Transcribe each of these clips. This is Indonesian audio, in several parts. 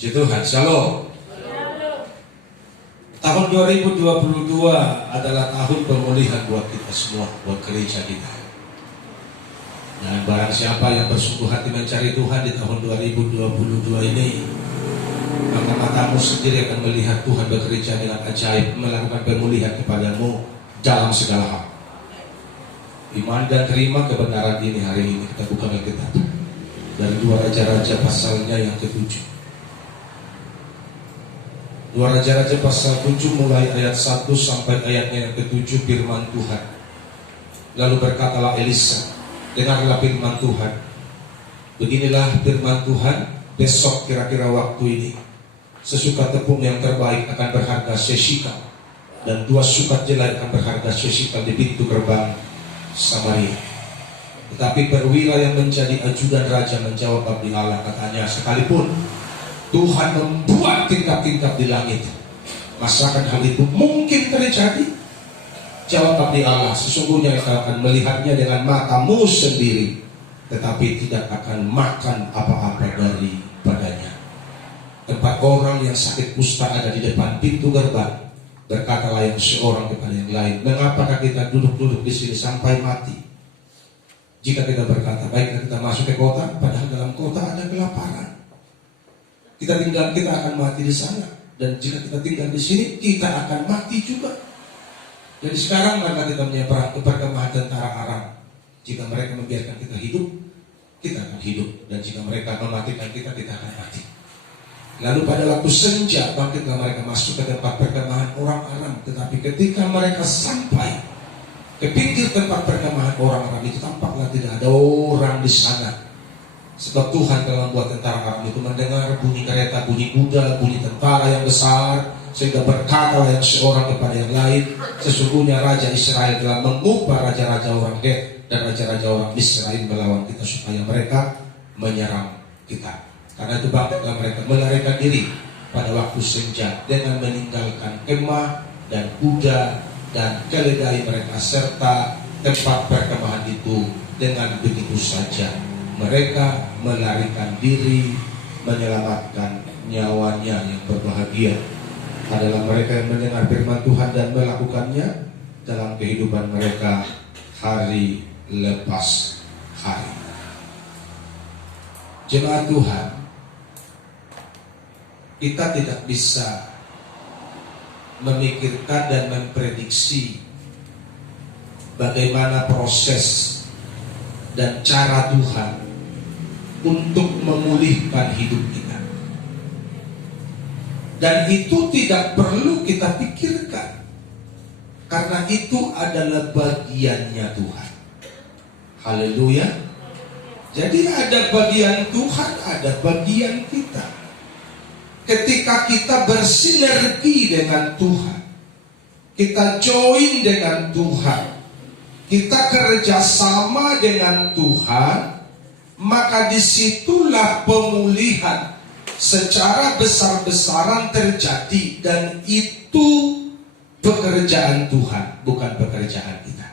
Puji Tuhan, Shalom. Tahun 2022 adalah tahun pemulihan buat kita semua, buat gereja kita. Dan barang siapa yang bersungguh hati mencari Tuhan di tahun 2022 ini, maka matamu sendiri akan melihat Tuhan bekerja dengan ajaib, melakukan pemulihan kepadamu dalam segala hal. Iman dan terima kebenaran ini hari ini. Kita buka Alkitab dari 2 Raja-Raja pasalnya yang ke-7. 2 Raja-Raja pasal 7 mulai ayat 1 sampai ayatnya yang ke-7, firman Tuhan. Lalu berkatalah Elisa, dengarlah firman Tuhan. Beginilah firman Tuhan, besok kira-kira waktu ini sesukat tepung yang terbaik akan berharga sesikal, dan 2 sukat jelai akan berharga sesikal di pintu gerbang Samaria. Tetapi perwira yang menjadi ajudan raja menjawab abdi Allah, katanya, sekalipun Tuhan membuat tingkap-tingkap di langit, masakan hal itu mungkin terjadi? Jawab abdi Allah, sesungguhnya engkau akan melihatnya dengan matamu sendiri, tetapi tidak akan makan apa-apa daripadanya. 4 orang yang sakit kusta ada di depan pintu gerbang. Berkatalah yang seorang kepada yang lain, mengapakah kita duduk-duduk di sini sampai mati? Jika kita berkata, baiklah kita masuk ke kota, padahal dalam kota ada kelaparan. Kita akan mati di sana. Dan jika kita tinggal di sini, kita akan mati juga. Jadi sekarang mereka kita menyeberang ke perkemahan tentara Aram. Jika mereka membiarkan kita hidup, kita akan hidup. Dan jika mereka mematikan kita, kita akan mati. Lalu pada waktu senja, bangkitlah mereka masuk ke tempat perkemahan orang Aram. Tetapi ketika mereka sampai ke pinggir tempat perkemahan orang Aram itu, tampaklah tidak ada orang di sana. Sebab Tuhan telah membuat tentara Aram itu mendengar bunyi kereta, bunyi kuda, bunyi tentara yang besar, sehingga berkatalah yang seorang kepada yang lain, sesungguhnya Raja Israel telah mengubah raja-raja orang Het dan raja-raja orang Israel melawan kita supaya mereka menyerang kita. Karena itu bangkitlah mereka melarikan diri pada waktu senja dengan meninggalkan kemah dan kuda dan keledai mereka serta tempat perkemahan itu. Dengan begitu saja mereka melarikan diri, menyelamatkan nyawanya. Yang berbahagia adalah mereka yang mendengar firman Tuhan dan melakukannya dalam kehidupan mereka hari lepas hari. Jemaat Tuhan, kita tidak bisa memikirkan dan memprediksi bagaimana proses dan cara Tuhan untuk memulihkan hidup kita. Dan itu tidak perlu kita pikirkan, karena itu adalah bagiannya Tuhan. Haleluya. Jadi ada bagian Tuhan, ada bagian kita. Ketika kita bersinergi dengan Tuhan, kita join dengan Tuhan, kita kerjasama dengan Tuhan, maka disitulah pemulihan secara besar-besaran terjadi. Dan itu pekerjaan Tuhan, bukan pekerjaan kita.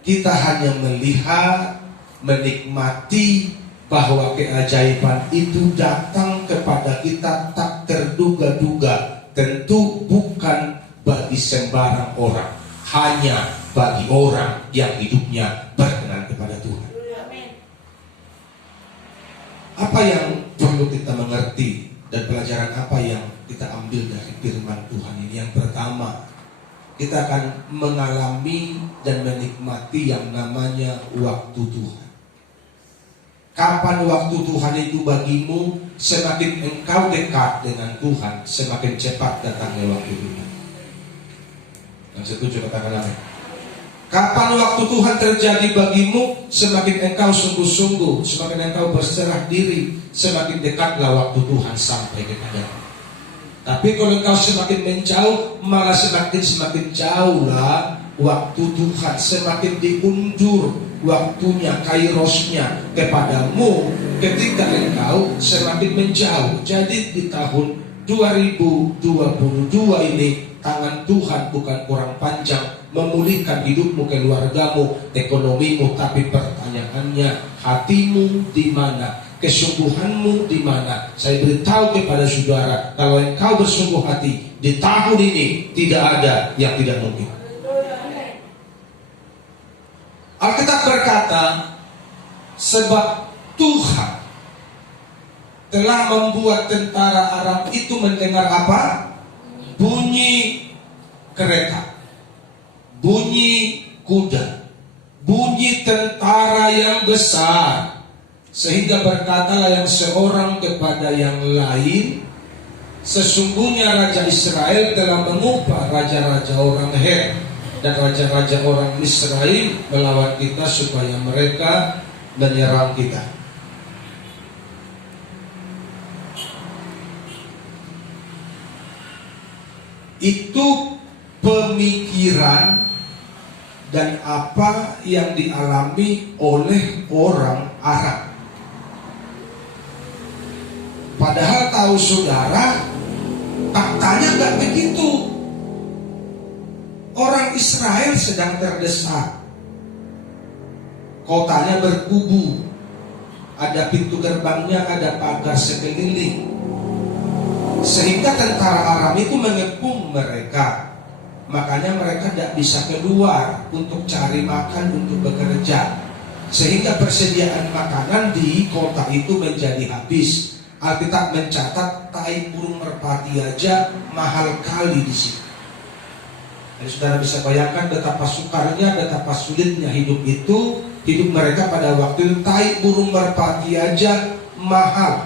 Kita hanya melihat, menikmati bahwa keajaiban itu datang kepada kita tak terduga-duga. Tentu bukan bagi sembarang orang, hanya bagi orang yang hidupnya berkenan kepada Tuhan. Apa yang perlu kita mengerti dan pelajaran apa yang kita ambil dari firman Tuhan ini? Yang pertama, kita akan mengalami dan menikmati yang namanya waktu Tuhan. Kapan waktu Tuhan itu bagimu? Semakin engkau dekat dengan Tuhan, semakin cepat datangnya waktu Tuhan. Yang setuju katakan amin. Kapan waktu Tuhan terjadi bagimu? Semakin engkau sungguh-sungguh, semakin engkau berserah diri, semakin dekatlah waktu Tuhan sampai kepadamu. Tapi kalau engkau semakin menjauh, malah semakin jauhlah waktu Tuhan, semakin diundur waktunya, kairosnya kepadamu ketika engkau semakin menjauh. Jadi di tahun 2022 ini tangan Tuhan bukan kurang panjang memulihkan hidupmu, keluargamu, ekonomimu, tapi pertanyaannya, hatimu di mana? kesungguhanmu di mana? Saya beritahu kepada saudara, kalau engkau bersungguh hati di tahun ini, tidak ada yang tidak mungkin. Alkitab berkata, sebab Tuhan telah membuat tentara Aram itu mendengar apa? Bunyi kereta, bunyi kuda, bunyi tentara yang besar. Sehingga berkatalah yang seorang kepada yang lain, sesungguhnya Raja Israel telah mengubah raja-raja orang Het dan raja-raja orang Israel melawan kita supaya mereka menyerang kita. Itu pemikiran dan apa yang dialami oleh orang Arab. Padahal tahu saudara, faktanya nggak begitu. Orang Israel sedang terdesak, kotanya berkubu, ada pintu gerbangnya, ada pagar sekeliling, sehingga tentara Aram itu mengepung mereka. Makanya mereka tidak bisa keluar untuk cari makan, untuk bekerja, sehingga persediaan makanan di kota itu menjadi habis. Alkitab mencatat tai burung merpati aja mahal kali di sini. Jadi saudara bisa bayangkan betapa sukarnya, betapa sulitnya hidup itu. Hidup mereka pada waktu itu, tai burung merpati aja mahal.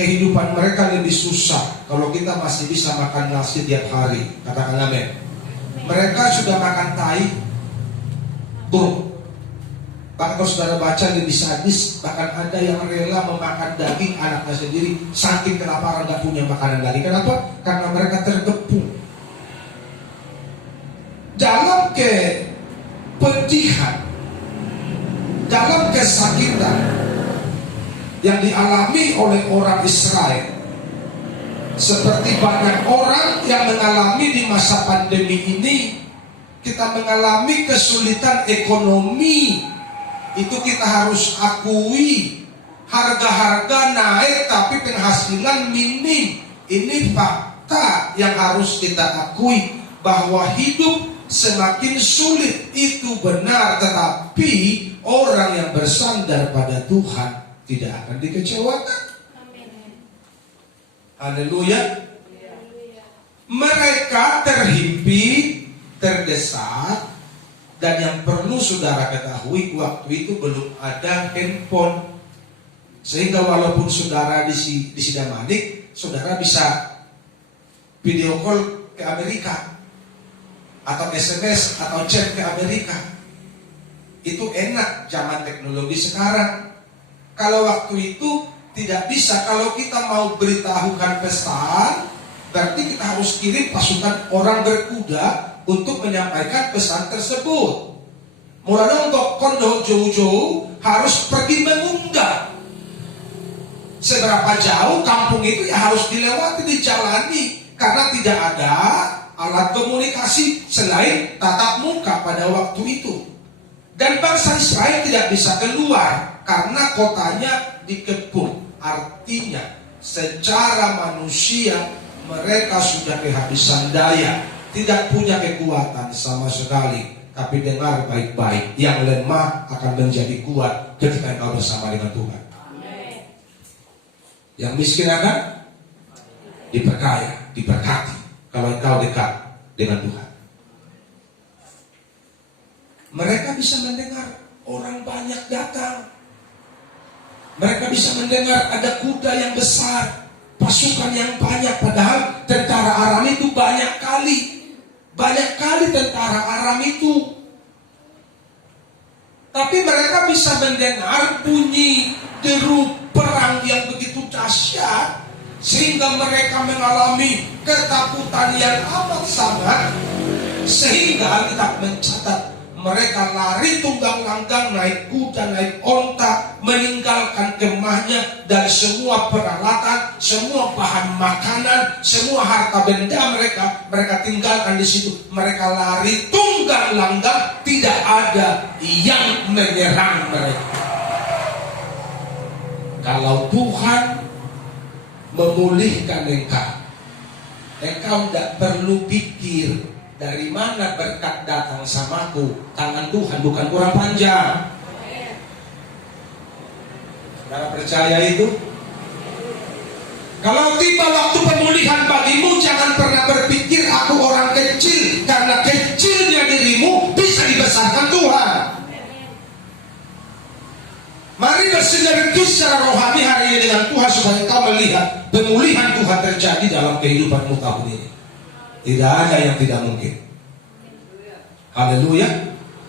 Kehidupan mereka lebih susah. Kalau kita masih bisa makan nasi tiap hari, katakan amin. Mereka sudah makan tai burung. Bahkan kalau saudara baca lebih sadis, bahkan ada yang rela memakan daging anaknya sendiri, saking kelaparan gak punya makanan lagi. Kenapa? Karena mereka terkepung dalam kepedihan, dalam kesakitan yang dialami oleh orang Israel. Seperti banyak orang yang mengalami di masa pandemi ini, kita mengalami kesulitan ekonomi. Itu kita harus akui. Harga-harga naik tapi penghasilan minim. Ini fakta yang harus kita akui, bahwa hidup semakin sulit. Itu benar, tetapi orang yang bersandar pada Tuhan tidak akan dikecewakan. Haleluya. Mereka terhimpit, terdesak. Dan yang perlu saudara ketahui, waktu itu belum ada handphone. Sehingga walaupun saudara di Sidamanik, saudara bisa video call ke Amerika, atau SMS atau chat ke Amerika. Itu enak zaman teknologi sekarang. Kalau waktu itu tidak bisa. Kalau kita mau beritahukan pesan, berarti kita harus kirim pasukan orang berkuda untuk menyampaikan pesan tersebut. Mulanya untuk kondo jauh-jauh harus pergi mengundang. Seberapa jauh kampung itu ya harus dilewati, dijalani, karena tidak ada alat komunikasi selain tatap muka pada waktu itu. Dan bangsa Israel tidak bisa keluar karena kotanya dikepung. Artinya secara manusia mereka sudah kehabisan daya, tidak punya kekuatan sama sekali. Tapi dengar baik-baik, yang lemah akan menjadi kuat ketika engkau bersama dengan Tuhan. Amen. Yang miskin akan diperkaya, diberkati kalau engkau dekat dengan Tuhan. Mereka bisa mendengar orang banyak datang. Mereka bisa mendengar ada kuda yang besar, pasukan yang banyak. Padahal tentara Aram itu banyak kali. Banyak kali tentara Aram itu. Tapi mereka bisa mendengar bunyi deru perang yang begitu dahsyat, sehingga mereka mengalami ketakutan yang amat sangat. Sehingga Alkitab mencatat mereka lari tunggang langgang, naik kuda, naik onta, meninggalkan kemahnya dan semua peralatan, semua bahan makanan, semua harta benda mereka tinggalkan di situ. Mereka lari tunggang langgang, tidak ada yang menyerang mereka. Kalau Tuhan memulihkan engkau tidak perlu pikir dari mana berkat datang samaku. Tangan Tuhan bukan kurang panjang. Saudara percaya itu? Kalau tiba waktu pemulihan bagimu, jangan pernah berpikir aku orang kecil, karena kecilnya dirimu bisa dibesarkan Tuhan. Mari bersinergi secara rohani hari ini dengan Tuhan supaya kau melihat pemulihan Tuhan terjadi dalam kehidupanmu tahun ini. Tidak ada yang tidak mungkin. Haleluya.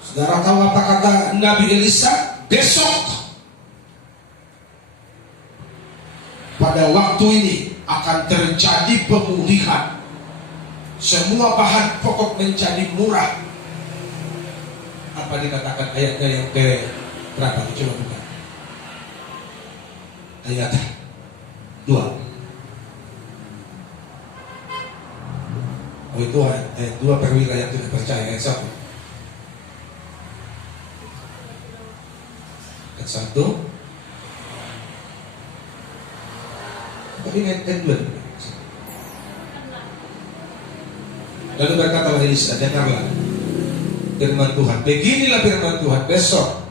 Saudara tahu apa kata Nabi Elisa? Besok pada waktu ini akan terjadi pemulihan. Semua bahan pokok menjadi murah. Apa dikatakan ayatnya yang ke berapa? Coba buka. Ayat 2. Oh itu ayat 2 perwira yang tidak percaya. Ayat 1. Ayat 1. Tapi ayat 2. Lalu berkatalah Elisa, dengarlah firman Tuhan. Beginilah firman Tuhan, besok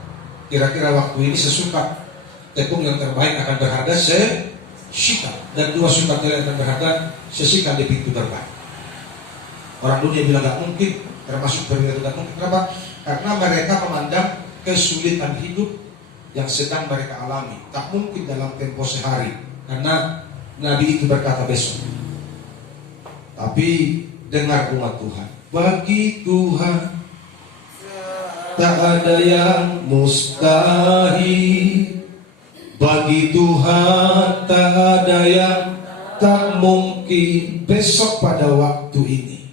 kira-kira waktu ini sesukat tepung yang terbaik akan berharga sesikat, dan 2 sukat nilai akan berharga sesikat di pintu gerbang. Orang dunia bilang gak mungkin, termasuk perwira itu gak mungkin. Kenapa? Karena mereka memandang kesulitan hidup yang sedang mereka alami tak mungkin dalam tempo sehari, karena Nabi itu berkata besok. Tapi dengar umat Tuhan, bagi Tuhan tak ada yang mustahil. Bagi Tuhan tak ada yang tak mungkin. Besok pada waktu ini,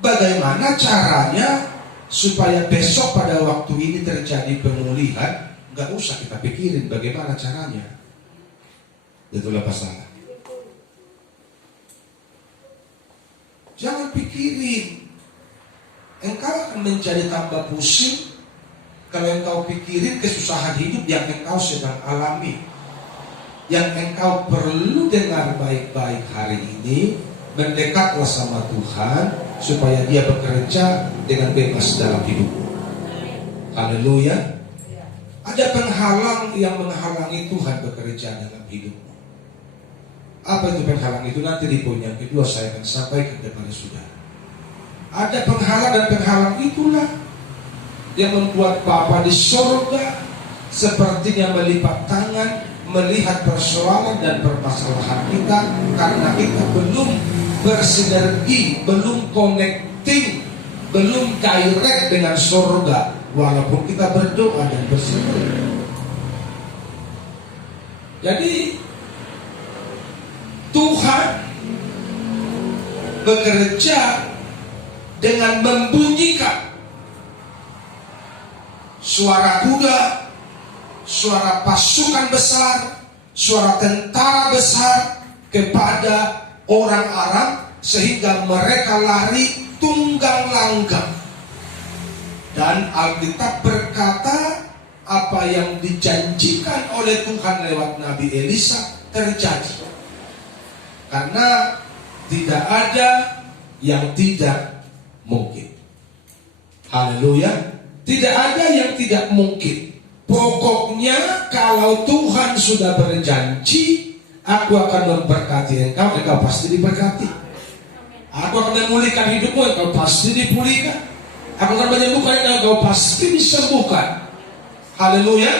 bagaimana caranya supaya besok pada waktu ini terjadi pemulihan? Gak usah kita pikirin bagaimana caranya. Itulah pasangan. Jangan pikirin. Engkau akan menjadi tambah pusing kalau engkau pikirin kesusahan hidup yang engkau sedang alami. Yang engkau perlu dengar baik-baik hari ini, mendekatlah sama Tuhan supaya Dia bekerja dengan bebas dalam hidupmu. Haleluya. Ada penghalang yang menghalangi Tuhan bekerja dalam hidupmu. Apa itu penghalang itu? Nanti di poin yang kedua saya akan sampaikan kepada saudara. Ada penghalang, dan penghalang itulah yang membuat Bapa di surga sepertinya melipat tangan melihat persoalan dan permasalahan kita, karena kita belum bersinergi, belum connecting, belum direct dengan surga, walaupun kita berdoa dan bersinergi. Jadi Tuhan bekerja dengan membunyikan suara kuda, suara pasukan besar, suara tentara besar kepada orang Aram, sehingga mereka lari tunggang langgang. Dan Alkitab berkata apa yang dijanjikan oleh Tuhan lewat Nabi Elisa terjadi. Karena tidak ada yang tidak mungkin. Haleluya. Tidak ada yang tidak mungkin. Pokoknya kalau Tuhan sudah berjanji, aku akan memberkati engkau, engkau pasti diberkati. Aku akan memulihkan hidupmu, engkau pasti dipulihkan. Aku akan menyembuhkan engkau pasti disembuhkan. Haleluya.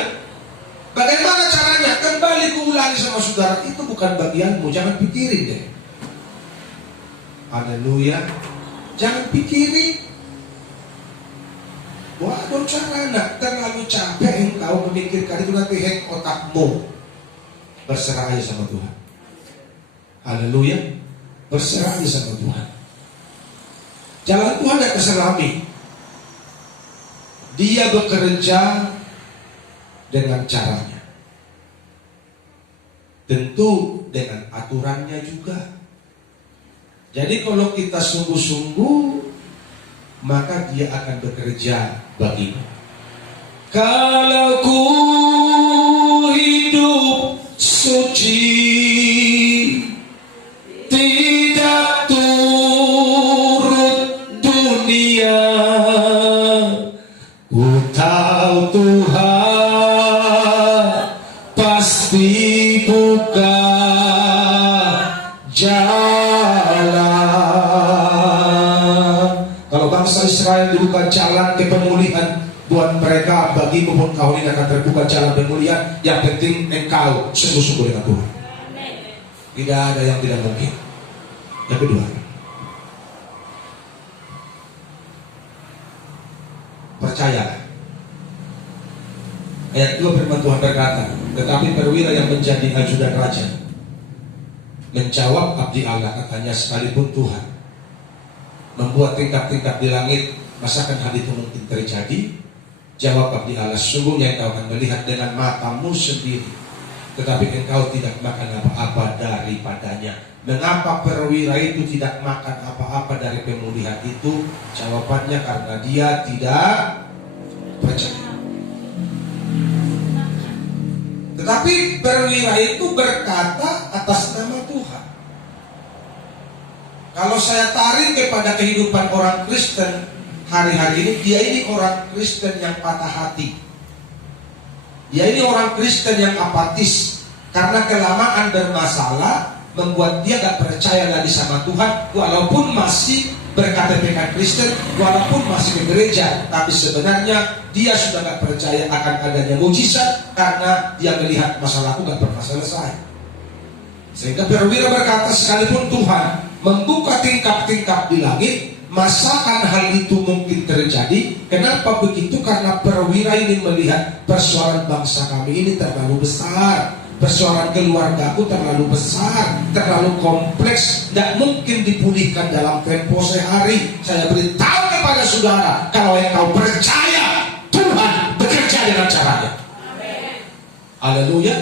Bagaimana caranya? Kembali kuulangi sama saudara, itu bukan bagianmu, jangan pikirin deh. Haleluya. Jangan pikirin. Waduh, caranya terlalu capek engkau memikirkan itu, nanti hang otakmu. Berserah aja sama Tuhan. Haleluya. Berserah aja sama Tuhan. Jalan Tuhan yang keselami. Dia bekerja dengan caranya. Tentu dengan aturannya juga. Jadi kalau kita sungguh-sungguh, maka Dia akan bekerja bagimu. Kalau ku Israel dibuka jalan ke pemulihan. Buat mereka, bagimu pun tahun ini akan terbuka jalan pemulihan. Yang penting engkau sungguh-sungguh dengan Tuhan. Tidak ada yang tidak mungkin. Yang kedua, percayalah. Ayat 2 firman Tuhan berkata, tetapi perwira yang menjadi ajudan raja menjawab abdi Allah, katanya, sekalipun Tuhan membuat tingkap-tingkap di langit, masakan hal itu mungkin terjadi? Jawab abdi Allah, sungguhnya engkau akan melihat dengan matamu sendiri, tetapi engkau tidak makan apa-apa daripadanya. Mengapa perwira itu tidak makan apa-apa dari pemulihan itu? Jawabannya karena dia tidak percaya. Tetapi perwira itu berkata atas nama Tuhan. Kalau saya tarik kepada kehidupan orang Kristen hari-hari ini, dia ini orang Kristen yang patah hati. Dia ini orang Kristen yang apatis. Karena kelamaan bermasalah membuat dia gak percaya lagi sama Tuhan. Walaupun masih berKTP Kristen, walaupun masih ke gereja, tapi sebenarnya dia sudah gak percaya akan adanya mujizat, karena dia melihat masalahku gak pernah selesai. Sehingga perwira berkata, sekalipun Tuhan membuka tingkap-tingkap di langit, masakan hal itu mungkin terjadi? Kenapa begitu? Karena perwira ini melihat persoalan bangsa kami ini terlalu besar, persoalan keluargaku terlalu besar, terlalu kompleks, tidak mungkin dipulihkan dalam tempo sehari. Saya beritahu kepada saudara, kalau engkau percaya, Tuhan bekerja dengan caranya. Haleluya.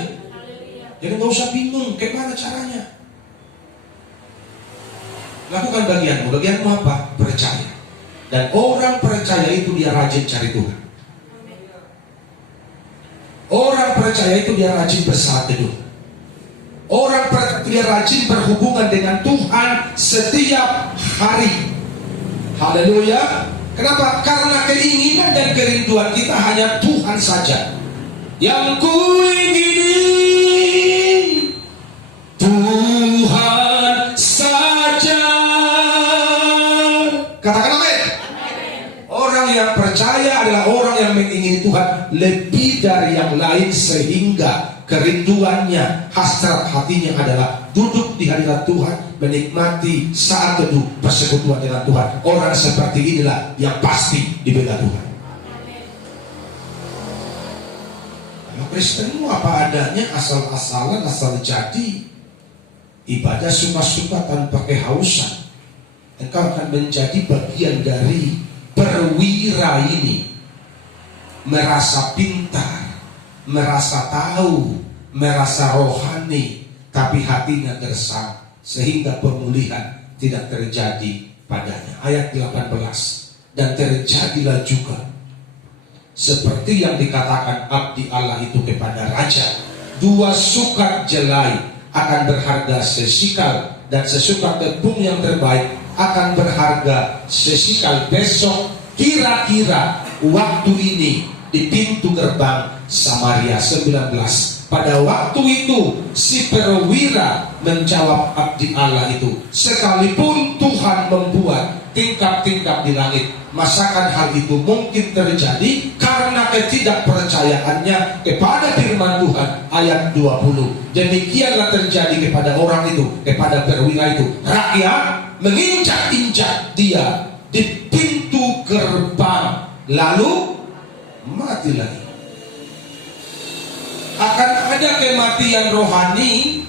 Jadi nggak usah bingung, gimana caranya? Lakukan bagianmu. Bagianmu apa? Percaya. Dan orang percaya itu dia rajin cari Tuhan. Orang percaya itu dia rajin bersaat teduh. Orang percaya dia rajin berhubungan dengan Tuhan setiap hari. Haleluya. Kenapa? Karena keinginan dan kerinduan kita hanya Tuhan saja. Yang kuingini Tuhan saja. Katakan amin. Orang yang percaya adalah orang yang mengingini Tuhan lebih dari yang lain, sehingga kerinduannya, hasrat hatinya adalah duduk di hadirat Tuhan, menikmati saat teduh persekutuan dengan Tuhan. Orang seperti inilah yang pasti dibela Tuhan. Kalau Kristenmu apa adanya, asal-asalan, asal jadi, ibadah suka-suka tanpa kehausan, engkau akan menjadi bagian dari perwira ini. Merasa pintar, merasa tahu, merasa rohani, tapi hatinya gersang, sehingga pemulihan tidak terjadi padanya. Ayat 18, dan terjadilah juga seperti yang dikatakan abdi Allah itu kepada raja, 2 sukat jelai akan berharga sesikal, dan sesukat tepung yang terbaik akan berharga sesikal. Besok kira-kira waktu ini di pintu gerbang Samaria 19. Pada waktu itu si perwira menjawab abdi Allah itu, sekalipun Tuhan membuat tingkap-tingkap di langit, masakan hal itu mungkin terjadi? Karena ketidakpercayaannya kepada firman Tuhan. Ayat 20, demikianlah terjadi kepada orang itu, kepada perwira itu. Rakyat menginjak-injak dia di pintu gerbang, lalu mati lagi. Akan ada kematian rohani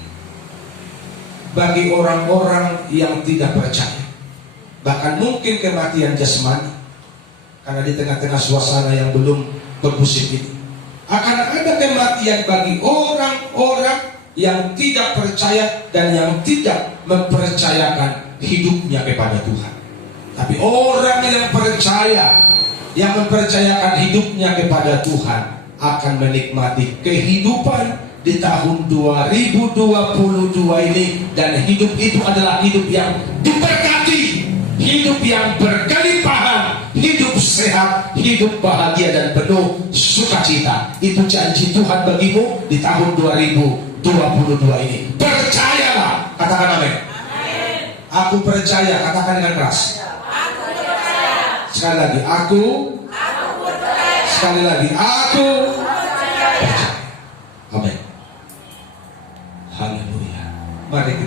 bagi orang-orang yang tidak percaya. Bahkan mungkin kematian jasmani, karena di tengah-tengah suasana yang belum kondusif ini. Akan ada kematian bagi orang-orang yang tidak percaya dan yang tidak mempercayakan hidupnya kepada Tuhan. Tapi orang yang percaya, yang mempercayakan hidupnya kepada Tuhan, akan menikmati kehidupan di tahun 2022 ini. Dan hidup itu adalah hidup yang diberkati, hidup yang berkelimpahan, hidup sehat, hidup bahagia dan penuh sukacita. Itu janji Tuhan bagimu di tahun 2022 ini. Percayalah, katakan amin. Aku percaya, katakan dengan keras. Sekali lagi, aku percaya. sekali lagi, aku Percaya. Amin. Haleluya. Mari kita